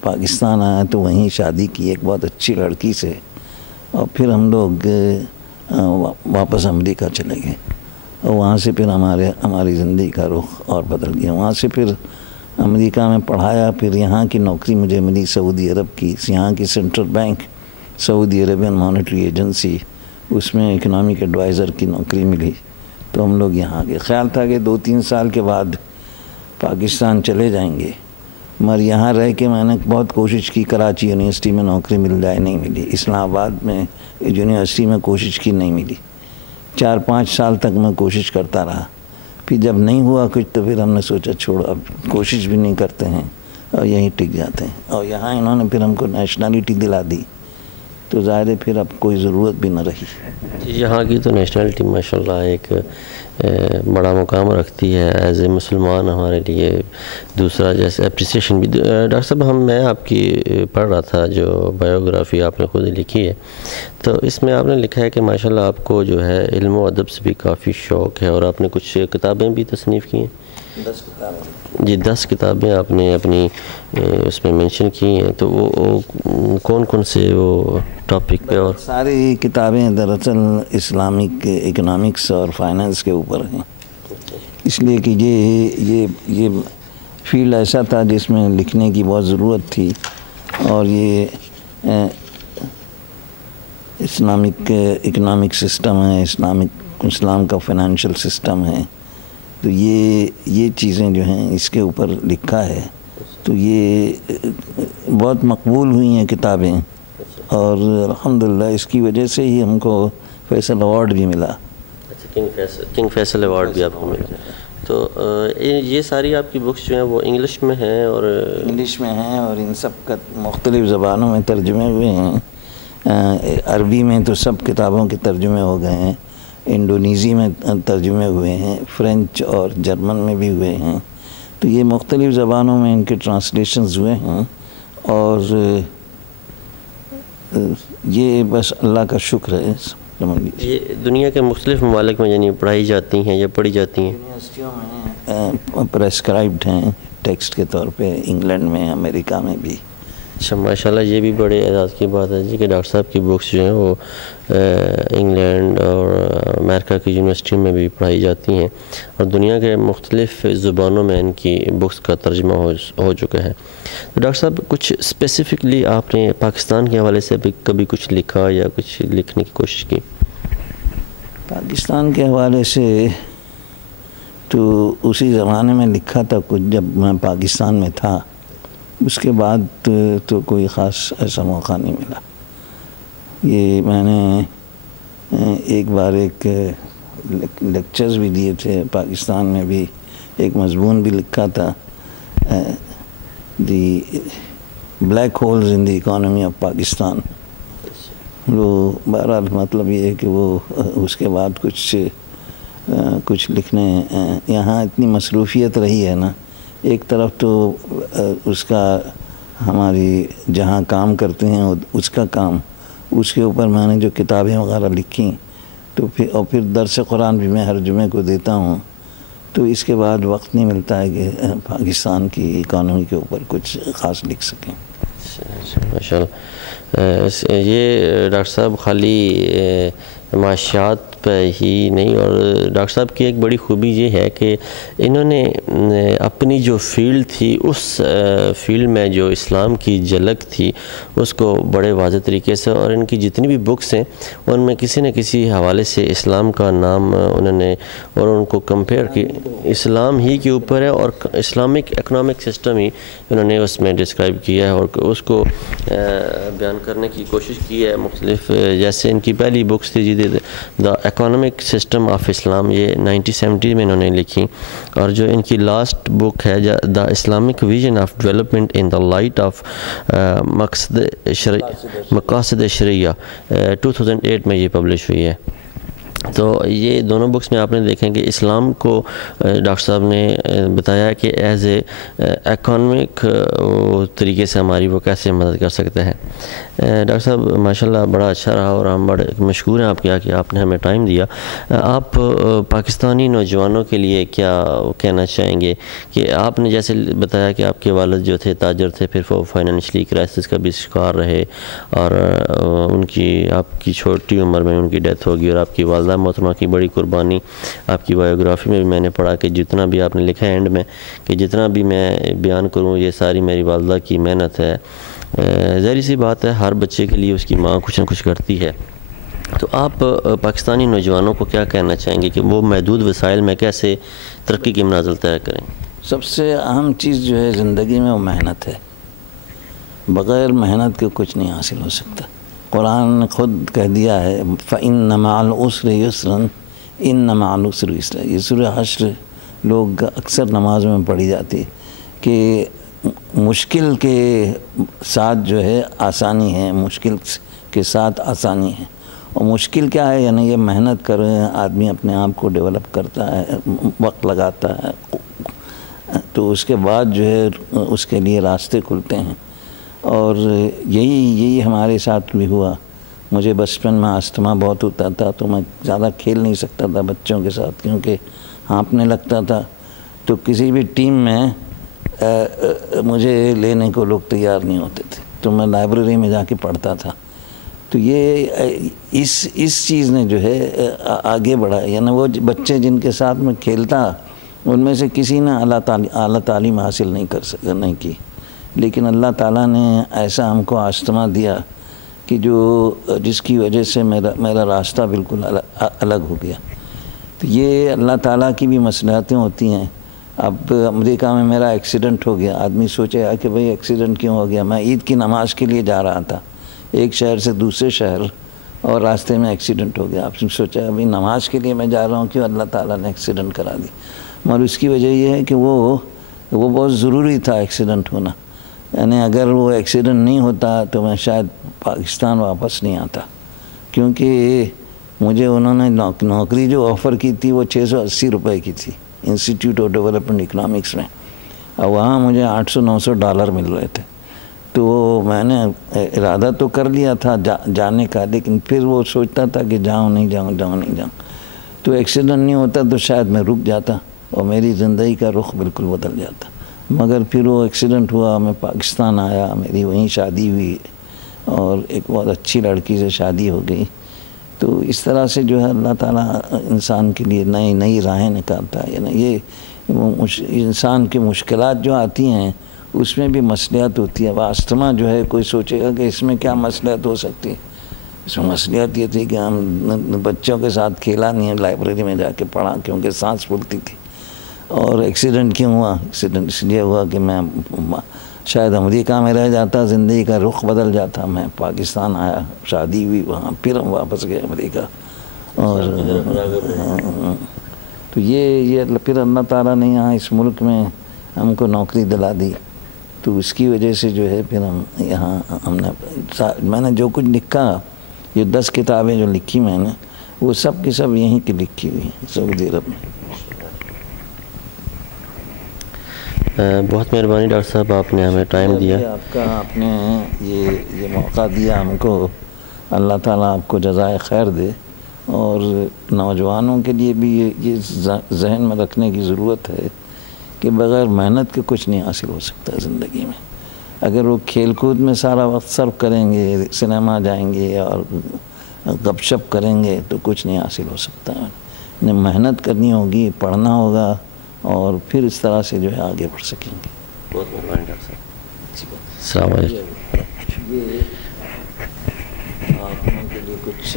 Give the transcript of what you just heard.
پاکستان آیا تو وہیں شادی کی ایک بہت اچھی لڑکی سے، اور پھر ہم لوگ واپس امریکہ چلے گئے، اور وہاں سے پھر ہماری زندگی کا رخ اور بدل گیا۔ وہاں سے پھر امریکہ میں پڑھایا، پھر یہاں کی نوکری مجھے ملی سعودی عرب کی، یہاں کی سینٹرل بینک سعودی عربین مانیٹری ایجنسی، اس میں اکنامک ایڈوائزر کی نوکری ملی، تو ہم لوگ یہاں گئے۔ خیال تھا کہ 2-3 سال کے بعد پاکستان چلے جائیں گے، مگر یہاں رہ کے میں نے بہت کوشش کی، کراچی یونیورسٹی میں نوکری مل جائے، نہیں ملی، اسلام آباد میں یونیورسٹی میں کوشش کی، نہیں ملی، 4-5 سال تک میں کوشش کرتا رہا، پھر جب نہیں ہوا کچھ تو پھر ہم نے سوچا چھوڑو، اب کوشش بھی نہیں کرتے ہیں اور یہیں ٹک جاتے ہیں، اور یہاں انہوں نے پھر ہم کو نیشنلٹی دلا دی، تو ظاہر ہے پھر اب کوئی ضرورت بھی نہ رہی۔ یہاں کی تو نیشنلٹی ماشاءاللہ ایک بڑا مقام رکھتی ہے ایز اے مسلمان ہمارے لیے، دوسرا جیسے اپریسیشن بھی۔ ڈاکٹر صاحب میں آپ کی پڑھ رہا تھا جو بایوگرافی آپ نے خود لکھی ہے، تو اس میں آپ نے لکھا ہے کہ ماشاءاللہ آپ کو جو ہے علم و ادب سے بھی کافی شوق ہے، اور آپ نے کچھ کتابیں بھی تصنیف کی ہیں۔ 10 کتابیں جی، 10 کتابیں آپ نے اپنی اس میں منشن کی ہیں، تو وہ کون کون سے وہ ٹاپک پہ؟ اور ساری کتابیں دراصل اسلامک اکنامکس اور فائنانس کے اوپر ہیں، اس لیے کہ یہ فیلڈ ایسا تھا جس میں لکھنے کی بہت ضرورت تھی، اور یہ اسلامک اکنامک سسٹم ہے، اسلام کا فائنینشیل سسٹم ہے، تو یہ چیزیں جو ہیں اس کے اوپر لکھا ہے، تو یہ بہت مقبول ہوئی ہیں کتابیں، اور الحمدللہ اس کی وجہ سے ہی ہم کو فیصل ایوارڈ بھی ملا۔ کنگ فیصل ایوارڈ بھی آپ کو ملا۔ تو یہ ساری آپ کی بکس جو ہیں وہ انگلش میں ہیں؟ اور انگلش میں ہیں، اور ان سب کا مختلف زبانوں میں ترجمے ہوئے ہیں، عربی میں تو سب کتابوں کے ترجمے ہو گئے ہیں، انڈونیزی میں ترجمے ہوئے ہیں، فرینچ اور جرمن میں بھی ہوئے ہیں، تو یہ مختلف زبانوں میں ان کے ٹرانسلیشنز ہوئے ہیں، اور یہ بس اللہ کا شکر ہے۔ یہ دنیا کے مختلف ممالک میں یعنی پڑھائی جاتی ہیں یا پڑھی جاتی ہیں؟ یونیورسٹیوں میں پریسکرائبڈ ہیں ٹیکسٹ کے طور پہ، انگلینڈ میں، امریکہ میں بھی۔ اچھا، ماشاءاللہ یہ بھی بڑے اعزاز کی بات ہے جی کہ ڈاکٹر صاحب کی بکس جو ہیں وہ انگلینڈ اور امریکہ کی یونیورسٹیوں میں بھی پڑھائی جاتی ہیں، اور دنیا کے مختلف زبانوں میں ان کی بکس کا ترجمہ ہو چکا ہے۔ تو ڈاکٹر صاحب کچھ اسپیسیفکلی آپ نے پاکستان کے حوالے سے کبھی کچھ لکھا یا کچھ لکھنے کی کوشش کی؟ پاکستان کے حوالے سے تو اسی زمانے میں لکھا تھا کچھ جب میں پاکستان میں تھا، اس کے بعد تو کوئی خاص ایسا موقع نہیں ملا۔ یہ میں نے ایک بار لیکچرز بھی دیے تھے پاکستان میں، بھی ایک مضمون بھی لکھا تھا، the black holes in the economy of Pakistan. وہ بہرحال مطلب یہ ہے کہ وہ اس کے بعد کچھ لکھنے، یہاں اتنی مصروفیت رہی ہے نا، ایک طرف تو اس کا ہماری جہاں کام کرتے ہیں اس کا کام، اس کے اوپر میں نے جو کتابیں وغیرہ لکھی، تو پھر درس قرآن بھی میں ہر جمعے کو دیتا ہوں، تو اس کے بعد وقت نہیں ملتا ہے کہ پاکستان کی اکانومی کے اوپر کچھ خاص لکھ سکیں۔ ماشاءاللہ، یہ ڈاکٹر صاحب خالی معاشیات پہ ہی نہیں، اور ڈاکٹر صاحب کی ایک بڑی خوبی یہ ہے کہ انہوں نے اپنی جو فیلڈ تھی اس فیلڈ میں جو اسلام کی جھلک تھی اس کو بڑے واضح طریقے سے، اور ان کی جتنی بھی بکس ہیں ان میں کسی نہ کسی حوالے سے اسلام کا نام انہوں نے، اور ان کو کمپیئر کی اسلام ہی کے اوپر ہے، اور اسلامک اکنامک سسٹم ہی انہوں نے اس میں ڈسکرائب کیا ہے، اور اس کو بیان کرنے کی کوشش کی ہے مختلف، جیسے ان کی پہلی بکس تھی جی دا اکانومک سسٹم آف اسلام، یہ 1970 میں انہوں نے لکھی، اور جو ان کی لاسٹ بک ہے the Islamic vision of development in the light of مقاصد شرعیہ، 2008 میں یہ پبلش ہوئی ہے۔ تو یہ دونوں بکس میں آپ نے دیکھیں کہ اسلام کو ڈاکٹر صاحب نے بتایا کہ ایز اے اکانومک طریقے سے ہماری وہ کیسے مدد کر سکتا ہے۔ ڈاکٹر صاحب ماشاءاللہ بڑا اچھا رہا اور ہم بڑے مشکور ہیں آپ کیا کہ آپ نے ہمیں ٹائم دیا۔ آپ پاکستانی نوجوانوں کے لیے کیا کہنا چاہیں گے کہ آپ نے جیسے بتایا کہ آپ کے والد جو تھے تاجر تھے، پھر وہ فائنینشلی کرائسس کا بھی شکار رہے اور ان کی آپ کی چھوٹی عمر میں ان کی ڈیتھ ہوگی، اور آپ کی والدہ محترمہ کی بڑی قربانی آپ کی بایوگرافی میں بھی میں نے پڑھا کہ جتنا بھی آپ نے لکھا ہے اینڈ میں کہ جتنا بھی میں بیان کروں یہ ساری میری والدہ کی محنت ہے۔ ظاہر سی بات ہے ہر بچے کے لیے اس کی ماں کچھ نہ کچھ کرتی ہے، تو آپ پاکستانی نوجوانوں کو کیا کہنا چاہیں گے کہ وہ محدود وسائل میں کیسے ترقی کی منازل طے کریں؟ سب سے اہم چیز جو ہے زندگی میں وہ محنت ہے، بغیر محنت کے کچھ نہیں حاصل ہو سکتا۔ قرآن نے خود کہہ دیا ہے فَإِنَّ مَعَ الْعُسْرِ يُسْرًا إِنَّ مَعَ الْعُسْرِ يُسْرًا۔ یہ سورہ حشر لوگ اکثر نماز میں پڑھی جاتی کہ مشکل کے ساتھ جو ہے آسانی ہے، مشکل کے ساتھ آسانی ہے۔ اور مشکل کیا ہے؟ یعنی یہ محنت کر رہے ہیں آدمی، اپنے آپ کو ڈیولپ کرتا ہے، وقت لگاتا ہے، تو اس کے بعد جو ہے اس کے لیے راستے کھلتے ہیں۔ اور یہی ہمارے ساتھ بھی ہوا۔ مجھے بچپن میں استھما بہت ہوتا تھا تو میں زیادہ کھیل نہیں سکتا تھا بچوں کے ساتھ کیونکہ ہانپنے لگتا تھا، تو کسی بھی ٹیم میں مجھے لینے کو لوگ تیار نہیں ہوتے تھے، تو میں لائبریری میں جا کے پڑھتا تھا۔ تو یہ اس چیز نے جو ہے آگے بڑھا، یعنی وہ بچے جن کے ساتھ میں کھیلتا ان میں سے کسی نے اعلیٰ تعلیم حاصل نہیں کی، لیکن اللہ تعالیٰ نے ایسا ہم کو استھما دیا کہ جس کی وجہ سے میرا راستہ بالکل الگ ہو گیا۔ تو یہ اللہ تعالیٰ کی بھی مصلحتیں ہوتی ہیں۔ اب امریکہ میں میرا ایکسیڈنٹ ہو گیا، آدمی سوچے کہ بھئی ایکسیڈنٹ کیوں ہو گیا؟ میں عید کی نماز کے لیے جا رہا تھا ایک شہر سے دوسرے شہر، اور راستے میں ایکسیڈنٹ ہو گیا۔ آپ نے سوچا ابھی نماز کے لیے میں جا رہا ہوں، کیوں اللہ تعالیٰ نے ایکسیڈنٹ کرا دی؟ مگر اس کی وجہ یہ ہے کہ وہ بہت ضروری تھا ایکسیڈنٹ ہونا، یعنی اگر وہ ایکسیڈنٹ نہیں ہوتا تو میں شاید پاکستان واپس نہیں آتا، کیونکہ مجھے انہوں نے نوکری جو آفر کی تھی وہ 680 روپے کی تھی انسٹیٹیوٹ آف ڈیولپمنٹ اکنامکس میں، اور وہاں مجھے $800-900 مل رہے تھے۔ تو میں نے ارادہ تو کر لیا تھا جانے کا، لیکن پھر وہ سوچتا تھا کہ جاؤں نہیں جاؤں۔ تو ایکسیڈنٹ نہیں ہوتا تو شاید میں رک جاتا اور میری زندگی کا رخ بالکل بدل جاتا، مگر پھر وہ ایکسیڈنٹ ہوا، میں پاکستان آیا، میری وہیں شادی ہوئی اور ایک بہت اچھی لڑکی سے شادی ہو گئی۔ تو اس طرح سے جو ہے اللہ تعالیٰ انسان کے لیے نئی راہیں نکالتا ہے، یعنی یہ انسان کی مشکلات جو آتی ہیں اس میں بھی مصلحت ہوتی ہے۔ استھما جو ہے کوئی سوچے گا کہ اس میں کیا مصلحت ہو سکتی ہے؟ اس میں مصلحت یہ تھی کہ ہم بچوں کے ساتھ کھیلا نہیں، لائبریری میں جا کے پڑھا کیونکہ سانس پھولتی تھی۔ اور ایکسیڈنٹ کیوں ہوا؟ ایکسیڈنٹ اس لیے ہوا کہ میں شاید امریکہ میں رہ جاتا، زندگی کا رخ بدل جاتا، میں پاکستان آیا، شادی ہوئی وہاں، پھر ہم واپس گئے امریکہ۔ اور تو یہ پھر اللہ تعالیٰ نے یہاں اس ملک میں ہم کو نوکری دلا دی، تو اس کی وجہ سے جو ہے پھر ہم یہاں میں نے جو کچھ لکھا، یہ 10 کتابیں جو لکھی میں نے، وہ سب کی سب یہیں کی لکھی ہوئی ہیں سعودی عرب میں۔ بہت مہربانی ڈاکٹر صاحب، آپ نے ہمیں ٹائم دیا، آپ نے یہ موقع دیا ہم کو، اللہ تعالیٰ آپ کو جزائے خیر دے۔ اور نوجوانوں کے لیے بھی یہ ذہن میں رکھنے کی ضرورت ہے کہ بغیر محنت کے کچھ نہیں حاصل ہو سکتا زندگی میں۔ اگر وہ کھیل کود میں سارا وقت صرف کریں گے، سنیما جائیں گے اور گپ شپ کریں گے تو کچھ نہیں حاصل ہو سکتا۔ محنت کرنی ہوگی، پڑھنا ہوگا، اور پھر اس طرح سے جو ہے آگے بڑھ سکیں گے۔ بہت مہربانی ڈاکٹر صاحب، السلام علیکم۔ یہ آپ کے لیے کچھ